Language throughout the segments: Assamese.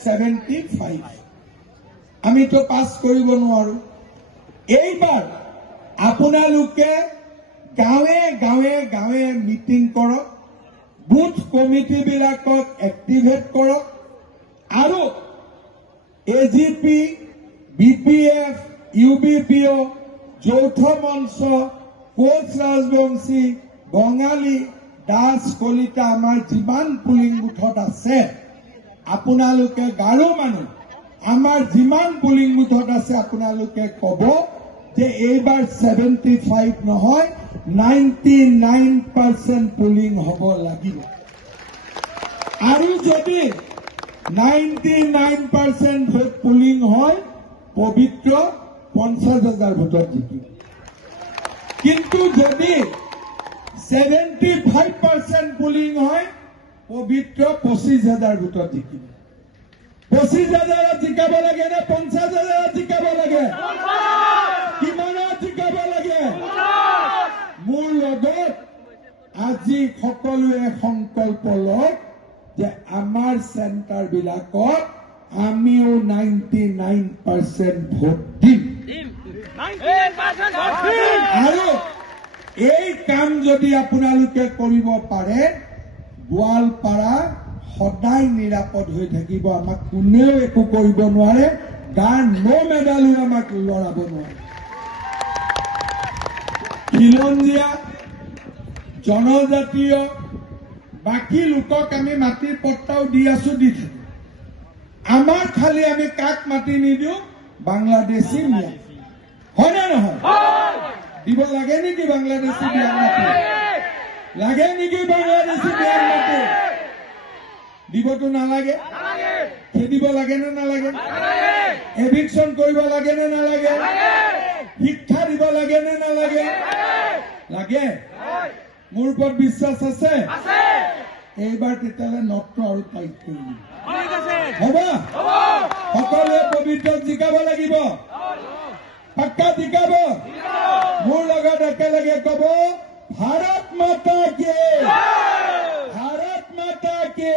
75 আমি তো পাস কৰিব নোৱাৰো এইবাৰ আপোনালোকে গাঁৱে গাঁৱে গাঁৱে মিটিং কৰক বুথ কমিটি বিলাকক এক্টিভেট কৰক আৰু এজিপি বিপিএফ ইউবিপিঅ যৌথ মঞ্চ কোচ ৰাজবংশী বঙালী দাস কলিতা আমাৰ যিমান পুলিং বুথত আছে আপোনালোকে গাৰো মানুহ আমাৰ যিমান পুলিং বুথত আছে আপোনালোকে কব যে এইবাৰ 75 নহয় 99% পুলিং হব লাগিব আৰু যদি 99% ভোট পুলিং হয় পবিত্ৰ 50,000 ভোটত জিকিব কিন্তু যদি 75% পুলিং হয় পবিত্ৰ 25,000 ভোটত জিকিব 25,000 জিকাব লাগে নে 50,000 জিকাব লাগে কিমানত জিকাব লাগে মোৰ লগত আজি সকলোৱে সংকল্প লওক যে আমাৰ চেণ্টাৰ বিলাকত আমিও 99% ভোট দিম আৰু এই কাম যদি আপোনালোকে কৰিব পাৰে গোৱালপাৰা সদায় নিৰাপদ হৈ থাকিব আমাক কোনেও একো কৰিব নোৱাৰে গাৰ নো মেডালো আমাক লৰাব নোৱাৰে খিলঞ্জীয়া জনজাতীয় বাকী লোকক আমি মাটিৰ পট্টাও দি আছো দি থাকো আমাৰ খালি আমি কাক মাটি নিদিও বাংলাদেশী মিয়া হয় নে নহয় দিব লাগে নেকি বাংলাদেশী বিয়াৰ মাটি লাগে নেকি বাংলাদেশী বিয়াৰ মাটি দিবতো নালাগে খেদিব লাগে নে নালাগে এভিকশন কৰিব লাগে নে নালাগে শিক্ষা দিব লাগে নে নালাগে লাগে মোৰ ওপৰত বিশ্বাস আছে এইবাৰ তেতিয়াহ'লে নত্ৰ আৰু টাইট কৰিম হ'ব সকলোৱে পবিত্ৰ জিকাব লাগিব পাক্কা জিকাব মোৰ লগত একেলগে কব ভাৰত মাতা কে ভাৰত মাতা কে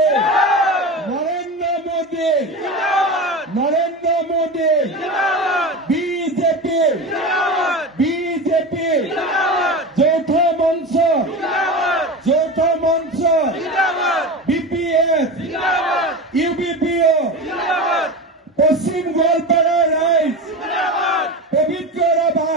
নৰেন্দ্ৰ মোদী বিজেপি যৌথ মঞ্চ বিপিএফ ইউবিপিঅ পশ্চিম গোৱালপাৰা ৰাইজ পবিত্ৰ ৰাভা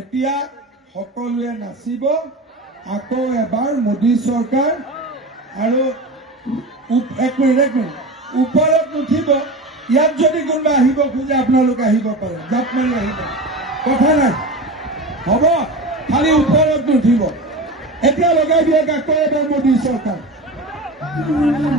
এতিয়া সকলোৱে নাচিব আকৌ এবাৰ মোদী চৰকাৰ আৰু এক মিনিট ওপৰত উঠিব ইয়াত যদি কোনোবা আহিব খোজে আপোনালোকে আহিব পাৰে জাপ মাৰি আহিব কথা নাই হ'ব খালি ওপৰত নুঠিব এতিয়া লগাই দিয়ক আকৌ এবাৰ মোদী চৰকাৰ